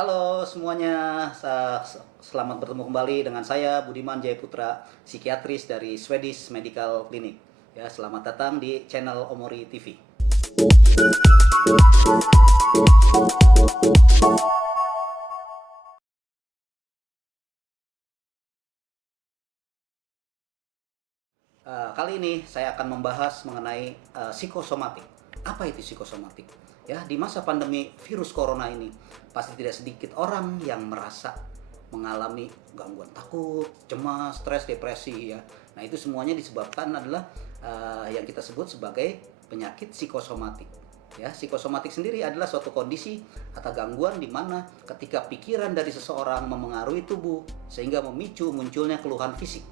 Halo semuanya, selamat bertemu kembali dengan saya Budiman Jayaputra, psikiatris dari Swedish Medical Clinic. Ya, selamat datang di channel Omori TV. Kali ini saya akan membahas mengenai psikosomatik. Apa itu psikosomatik? Ya, di masa pandemi virus corona ini, pasti tidak sedikit orang yang merasa mengalami gangguan takut, cemas, stres, depresi ya. Nah, itu semuanya disebabkan adalah yang kita sebut sebagai penyakit psikosomatik. Ya, psikosomatik sendiri adalah suatu kondisi atau gangguan di mana ketika pikiran dari seseorang memengaruhi tubuh sehingga memicu munculnya keluhan fisik.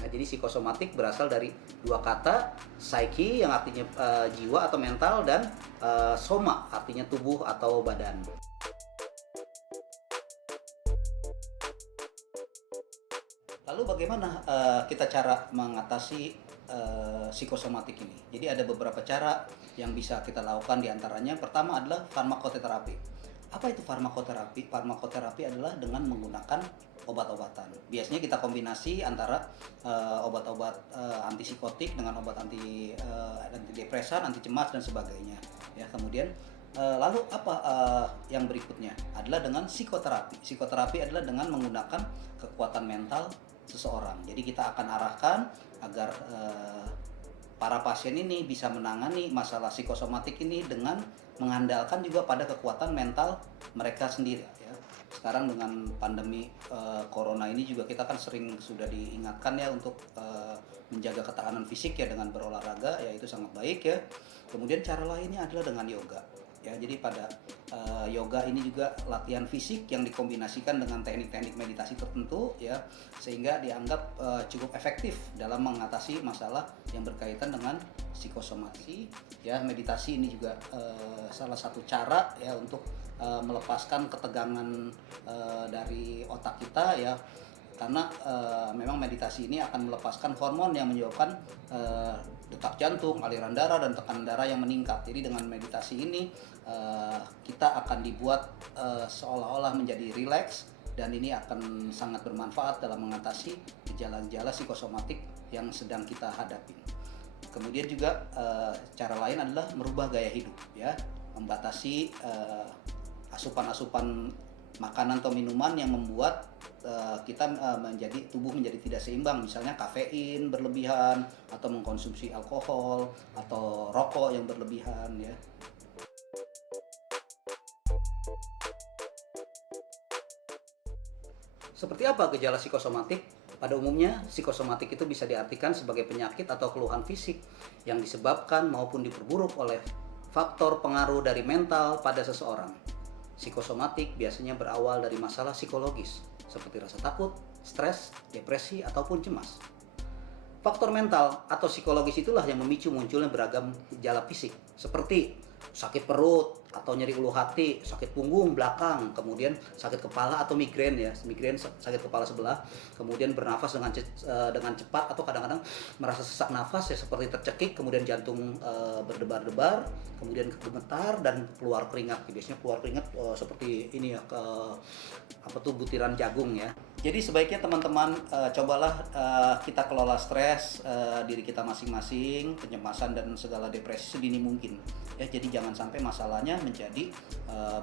Ya, jadi psikosomatik berasal dari dua kata, psyche yang artinya jiwa atau mental, dan soma artinya tubuh atau badan. Lalu bagaimana kita cara mengatasi psikosomatik ini? Jadi ada beberapa cara yang bisa kita lakukan, diantaranya pertama adalah farmakoterapi. Apa itu farmakoterapi? Farmakoterapi adalah dengan menggunakan obat-obatan. Biasanya kita kombinasi antara obat-obat antipsikotik dengan obat antidepresan, anti cemas dan sebagainya. Ya, kemudian lalu apa yang berikutnya adalah dengan psikoterapi. Psikoterapi adalah dengan menggunakan kekuatan mental seseorang. Jadi kita akan arahkan agar para pasien ini bisa menangani masalah psikosomatik ini dengan mengandalkan juga pada kekuatan mental mereka sendiri ya. Sekarang dengan pandemi corona ini juga kita kan sering sudah diingatkan ya untuk menjaga ketahanan fisik ya dengan berolahraga, ya itu sangat baik ya. Kemudian cara lainnya adalah dengan yoga. Ya, jadi pada yoga ini juga latihan fisik yang dikombinasikan dengan teknik-teknik meditasi tertentu ya, sehingga dianggap cukup efektif dalam mengatasi masalah yang berkaitan dengan psikosomatik. Ya, meditasi ini juga salah satu cara ya untuk melepaskan ketegangan dari otak kita ya, karena memang meditasi ini akan melepaskan hormon yang menyebabkan detak jantung, aliran darah, dan tekanan darah yang meningkat. Jadi dengan meditasi ini kita akan dibuat seolah-olah menjadi rileks, dan ini akan sangat bermanfaat dalam mengatasi gejala-gejala psikosomatik yang sedang kita hadapi. Kemudian juga cara lain adalah merubah gaya hidup ya, membatasi asupan-asupan makanan atau minuman yang membuat kita tubuh menjadi tidak seimbang, misalnya kafein berlebihan atau mengkonsumsi alkohol atau rokok yang berlebihan ya. Seperti apa gejala psikosomatik? Pada umumnya, psikosomatik itu bisa diartikan sebagai penyakit atau keluhan fisik yang disebabkan maupun diperburuk oleh faktor pengaruh dari mental pada seseorang. Psikosomatik biasanya berawal dari masalah psikologis, seperti rasa takut, stres, depresi, ataupun cemas. Faktor mental atau psikologis itulah yang memicu munculnya beragam gejala fisik, seperti sakit perut atau nyeri ulu hati, sakit punggung belakang, kemudian sakit kepala atau migrain ya, migrain sakit kepala sebelah, kemudian bernafas dengan cepat atau kadang-kadang merasa sesak nafas ya, seperti tercekik, kemudian jantung berdebar-debar, kemudian gemetar dan keluar keringat. Biasanya keluar keringat seperti ini ya, butiran jagung ya. Jadi sebaiknya teman-teman cobalah kita kelola stres diri kita masing-masing, kecemasan dan segala depresi sedini mungkin ya. Jadi jangan sampai masalahnya menjadi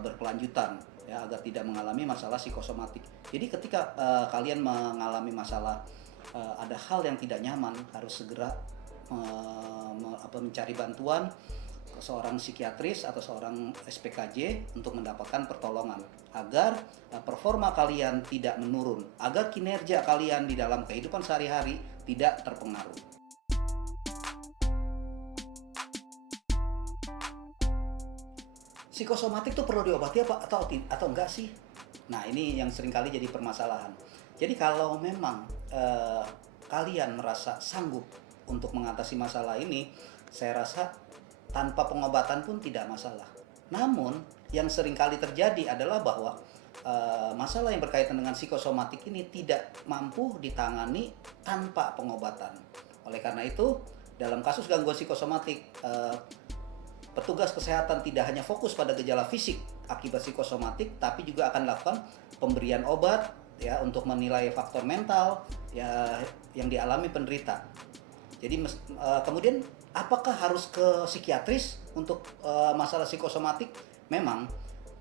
berkelanjutan ya, agar tidak mengalami masalah psikosomatik. Jadi ketika kalian mengalami masalah, ada hal yang tidak nyaman, harus segera mencari bantuan seorang psikiatris atau seorang SPKJ untuk mendapatkan pertolongan agar performa kalian tidak menurun, agar kinerja kalian di dalam kehidupan sehari-hari tidak terpengaruh. Psikosomatik itu perlu diobati apa atau enggak sih? Nah, ini yang seringkali jadi permasalahan. Jadi kalau memang kalian merasa sanggup untuk mengatasi masalah ini, saya rasa tanpa pengobatan pun tidak masalah. Namun yang seringkali terjadi adalah bahwa masalah yang berkaitan dengan psikosomatik ini tidak mampu ditangani tanpa pengobatan. Oleh karena itu, dalam kasus gangguan psikosomatik, petugas kesehatan tidak hanya fokus pada gejala fisik akibat psikosomatik, tapi juga akan dilakukan pemberian obat ya untuk menilai faktor mental ya yang dialami penderita. Jadi kemudian apakah harus ke psikiatris untuk masalah psikosomatik? Memang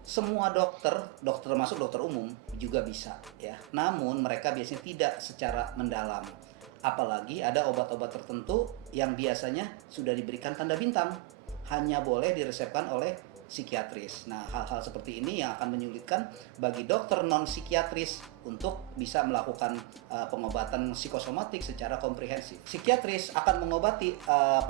semua dokter termasuk dokter umum juga bisa ya. Namun mereka biasanya tidak secara mendalam. Apalagi ada obat-obat tertentu yang biasanya sudah diberikan tanda bintang, hanya boleh diresepkan oleh psikiatris. Nah, hal-hal seperti ini yang akan menyulitkan bagi dokter non psikiatris untuk bisa melakukan pengobatan psikosomatik secara komprehensif. Psikiatris akan mengobati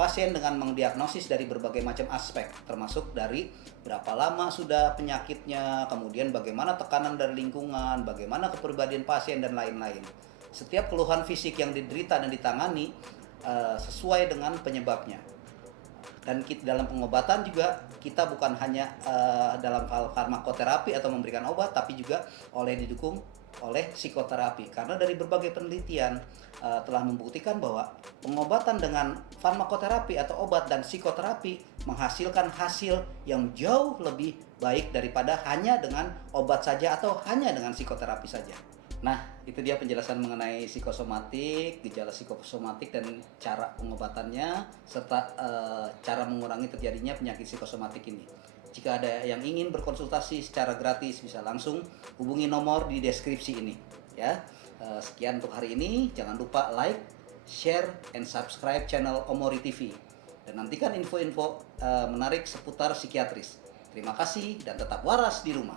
pasien dengan mendiagnosis dari berbagai macam aspek, termasuk dari berapa lama sudah penyakitnya, kemudian bagaimana tekanan dari lingkungan, bagaimana kepribadian pasien dan lain-lain. Setiap keluhan fisik yang diderita dan ditangani sesuai dengan penyebabnya. Dan dalam pengobatan juga kita bukan hanya dalam hal farmakoterapi atau memberikan obat, tapi juga didukung oleh psikoterapi. Karena dari berbagai penelitian telah membuktikan bahwa pengobatan dengan farmakoterapi atau obat dan psikoterapi menghasilkan hasil yang jauh lebih baik daripada hanya dengan obat saja atau hanya dengan psikoterapi saja. Nah, itu dia penjelasan mengenai psikosomatik, gejala psikosomatik dan cara pengobatannya, serta cara mengurangi terjadinya penyakit psikosomatik ini. Jika ada yang ingin berkonsultasi secara gratis, bisa langsung hubungi nomor di deskripsi ini. Ya, sekian untuk hari ini. Jangan lupa like, share, and subscribe channel Omori TV. Dan nantikan info-info menarik seputar psikiatris. Terima kasih dan tetap waras di rumah.